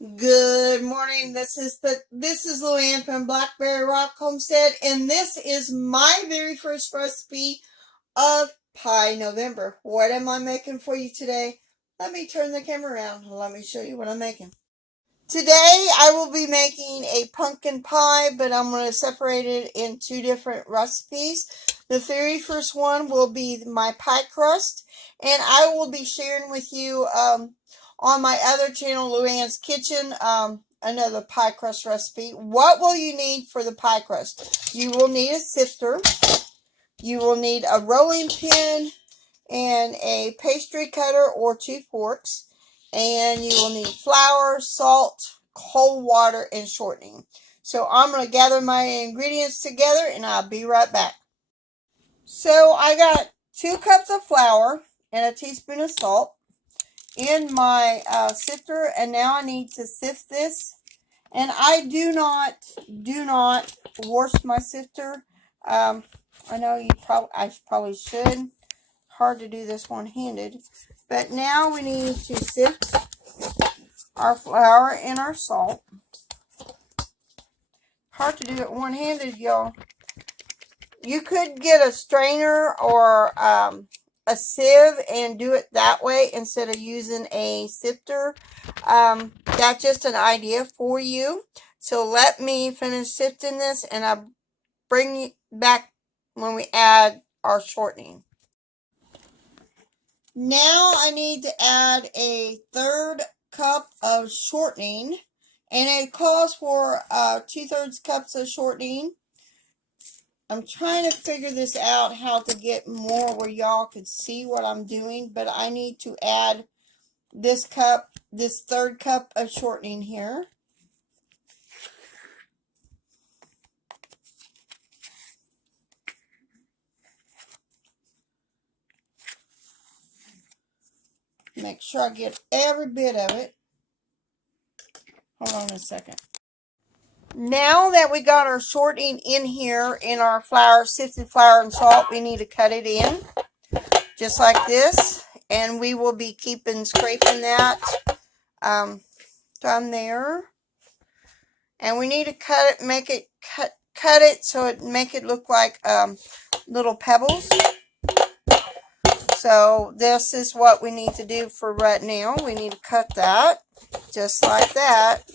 Good morning. This is LouAnn from Blackberryrock Homestead, and this is my very first recipe of Pie November. What am I making for you today? Let me turn the camera around and let me show you what I'm making. Today I will be making a pumpkin pie, but I'm going to separate it in two different recipes. The very first one will be my pie crust, and I will be sharing with you on my other channel, LouAnn's Kitchen, another pie crust recipe. What will you need for the pie crust? You will need a sifter, you will need a rolling pin, and a pastry cutter or 2 forks, and you will need flour, salt, cold water, and shortening. So I'm going to gather my ingredients together and I'll be right back. So I got 2 cups of flour and a teaspoon of salt in my sifter, and now I need to sift this. And I do not wash my sifter. I know I probably should. Hard to do this one-handed, but now we need to sift our flour and our salt. Hard to do it one-handed, y'all. You could get a strainer or a sieve and do it that way instead of using a sifter. That's just an idea for you. So let me finish sifting this and I'll bring you back when we add our shortening. Now I need to add a 1/3 cup of shortening, and it calls for 2/3 cups of shortening. I'm trying to figure this out, how to get more where y'all could see what I'm doing, but I need to add this 1/3 cup of shortening here. Make sure I get every bit of it. Hold on a second. Now that we got our shortening in here in our flour, sifted flour and salt, we need to cut it in just like this, and we will be scraping that done there. And we need to cut it so it make it look like little pebbles. So this is what we need to do for right now. We need to cut that just like that.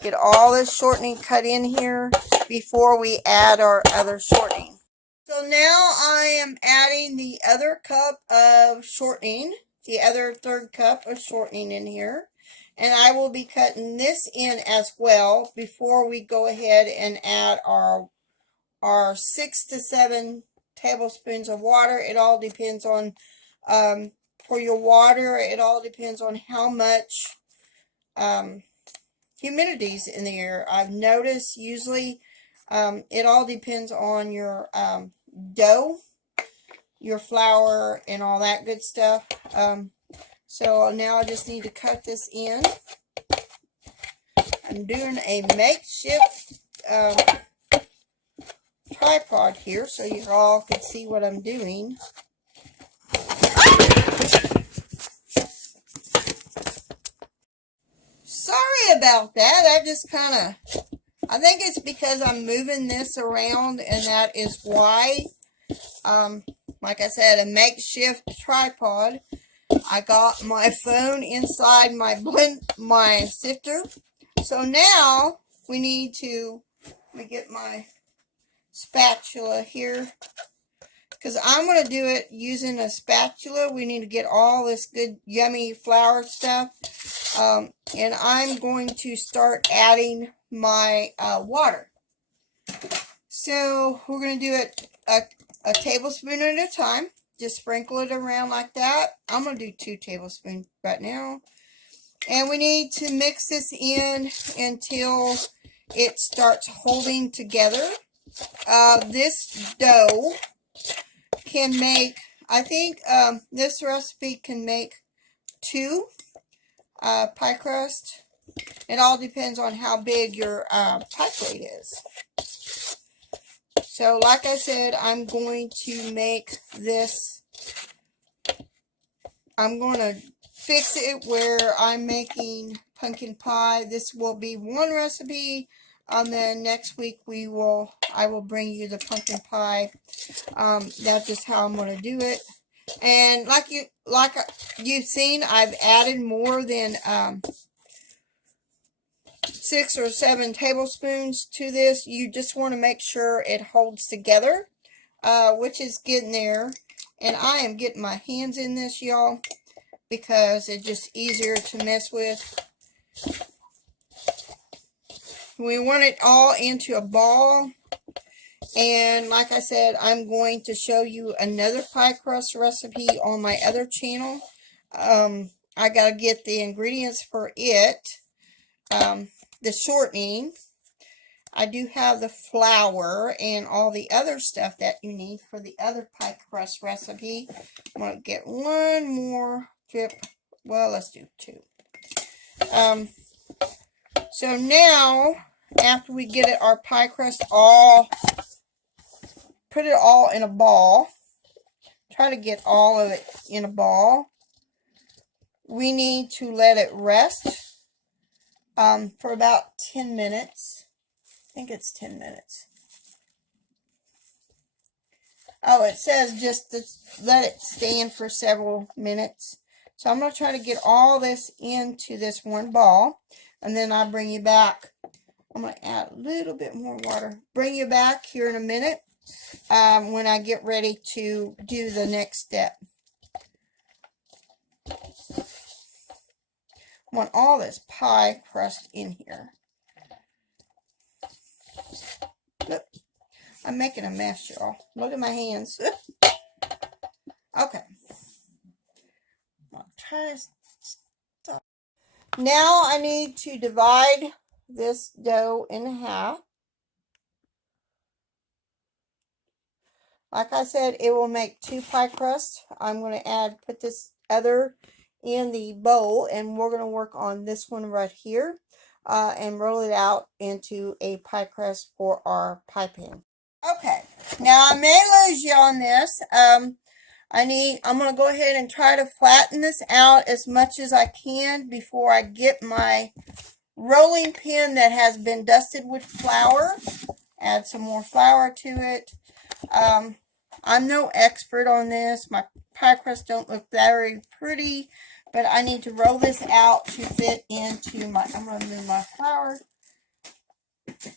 Get all this shortening cut in here before we add our other shortening. So now I am adding the other cup of shortening, the other 1/3 cup of shortening in here. And I will be cutting this in as well before we go ahead and add our 6 to 7 tablespoons of water. It all depends on, for your water, it all depends on how much humidity's in the air. I've noticed usually it all depends on your dough, your flour, and all that good stuff. So now I just need to cut this in. I'm doing a makeshift tripod here so you all can see what I'm doing. Sorry about that. I think it's because I'm moving this around, and that is why. Like I said, a makeshift tripod. I got my phone inside my sifter. So now we need to, let me get my spatula here, because I'm going to do it using a spatula. We need to get all this good yummy flour stuff. And I'm going to start adding my water. So we're going to do it a tablespoon at a time. Just sprinkle it around like that. I'm going to do 2 tablespoons right now. And we need to mix this in until it starts holding together. This dough can make, I think this recipe can make 2 pie crust. It all depends on how big your pie plate is. So like I said, I'm going to make this, I'm going to fix it where I'm making pumpkin pie. This will be one recipe. And then next week I will bring you the pumpkin pie. That's just how I'm going to do it. And like you've seen, I've added more than 6 or 7 tablespoons to this. You just want to make sure it holds together, which is getting there. And I am getting my hands in this, y'all, because it's just easier to mess with. We want it all into a ball. And like I said, I'm going to show you another pie crust recipe on my other channel. I got to get the ingredients for it. The shortening. I do have the flour and all the other stuff that you need for the other pie crust recipe. I'm going to get one more drip. Well, let's do 2. So now, after we get it, our pie crust put it all in a ball. Try to get all of it in a ball. We need to let it rest for about 10 minutes. I think it's 10 minutes. Oh, it says just to let it stand for several minutes. So I'm going to try to get all this into this one ball. And then I'll bring you back. I'm going to add a little bit more water. Bring you back here in a minute when I get ready to do the next step. I want all this pie crust in here. Look, I'm making a mess, y'all. Look at my hands. Okay. I'll try to stop. Now I need to divide this dough in half. Like I said, it will make 2 pie crusts. I'm going to put this other in the bowl, and we're going to work on this one right here and roll it out into a pie crust for our pie pan. Okay, now I may lose you on this. I'm going to go ahead and try to flatten this out as much as I can before I get my rolling pin that has been dusted with flour. Add some more flour to it. I'm no expert on this. My pie crust don't look very pretty, but I need to roll this out to fit into my, I'm going to move my flour.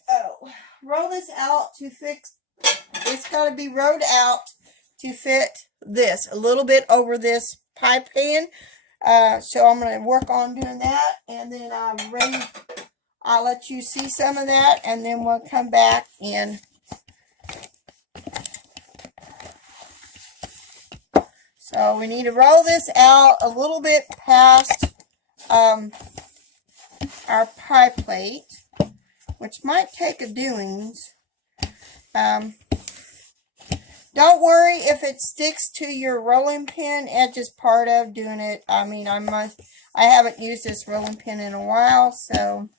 Oh, roll this out to fix, it's got to be rolled out to fit this, a little bit over this pie pan. So I'm going to work on doing that, and then I'm ready. I'll let you see some of that, and then we'll come back and so we need to roll this out a little bit past our pie plate, which might take a doings. Don't worry if it sticks to your rolling pin. It's just part of doing it. I mean, I haven't used this rolling pin in a while, so.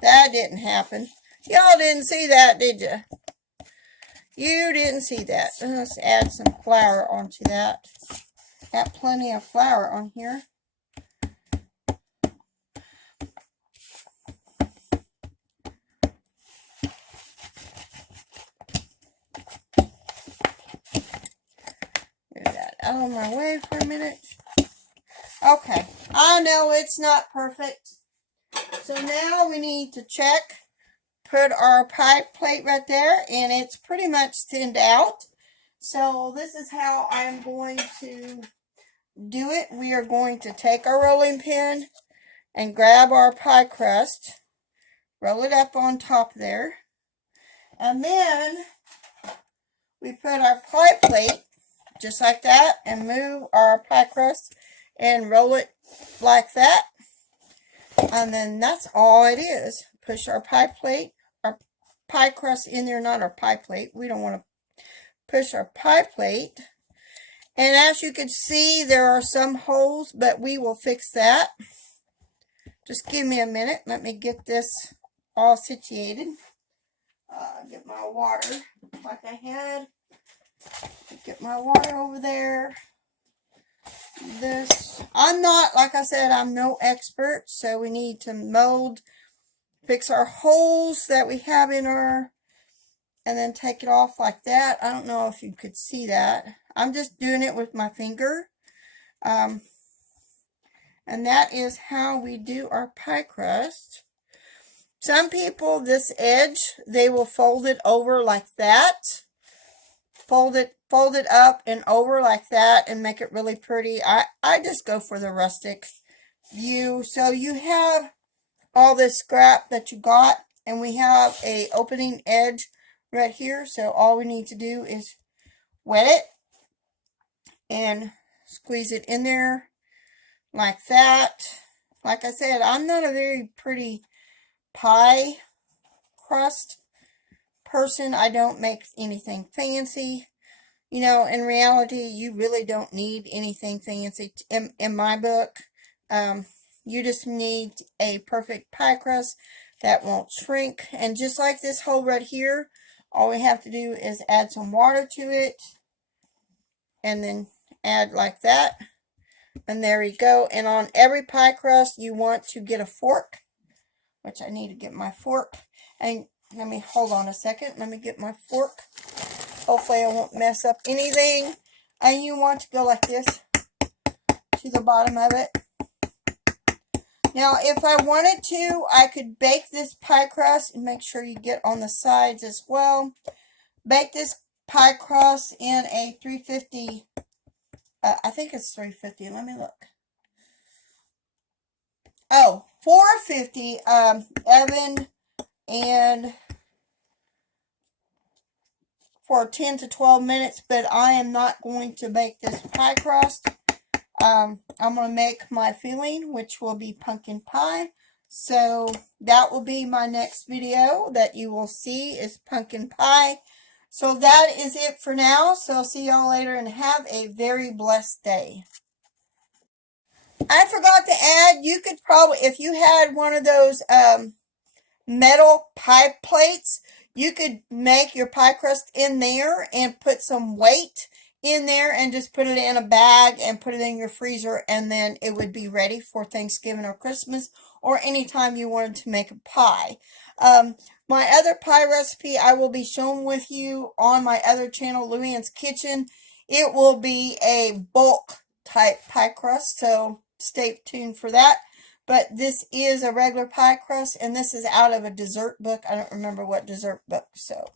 That didn't happen. Y'all didn't see that, did you? You didn't see that. Let's add some flour onto that. Got plenty of flour on here. Move that out of my way for a minute. Okay, I know it's not perfect. So now we need to check. Put our pie plate right there, and it's pretty much thinned out. So this is how I'm going to do it. We are going to take our rolling pin and grab our pie crust, roll it up on top there, and then we put our pie plate just like that and move our pie crust and roll it like that. And then that's all it is. Push our pie plate, our pie crust in there, not our pie plate. We don't want to push our pie plate. And as you can see, there are some holes, but we will fix that. Just give me a minute. Let me get this all situated. Get my water like I had. Get my water over there. this. I'm not, like I said, I'm no expert, so we need to mold, fix our holes that we have in our, and then take it off like that. I don't know if you could see that. I'm just doing it with my finger. And that is how we do our pie crust. Some people, this edge, they will fold it over like that. Fold it up and over like that and make it really pretty. I just go for the rustic view. So you have all this scrap that you got, and we have a opening edge right here. So all we need to do is wet it and squeeze it in there like that. Like I said, I'm not a very pretty pie crust person. I don't make anything fancy. You know, in reality, you really don't need anything fancy in my book. You just need a perfect pie crust that won't shrink. And just like this hole right here, all we have to do is add some water to it. And then add like that. And there you go. And on every pie crust, you want to get a fork, which I need to get my fork. And let me, hold on a second. Let me get my fork. Hopefully I won't mess up anything. And you want to go like this to the bottom of it. Now, if I wanted to, I could bake this pie crust, and make sure you get on the sides as well. Bake this pie crust in a 350, I think it's 350. Let me look. Oh, 450 oven, and for 10 to 12 minutes, but I am not going to bake this pie crust. I'm going to make my filling, which will be pumpkin pie. So that will be my next video that you will see is pumpkin pie. So that is it for now. So I'll see y'all later, and have a very blessed day. I forgot to add, you could probably, if you had one of those metal pie plates, you could make your pie crust in there and put some weight in there and just put it in a bag and put it in your freezer, and then it would be ready for Thanksgiving or Christmas or anytime you wanted to make a pie. My other pie recipe I will be showing with you on my other channel, LouAnn's Kitchen. It will be a bulk type pie crust, so stay tuned for that. But this is a regular pie crust, and this is out of a dessert book. I don't remember what dessert book, so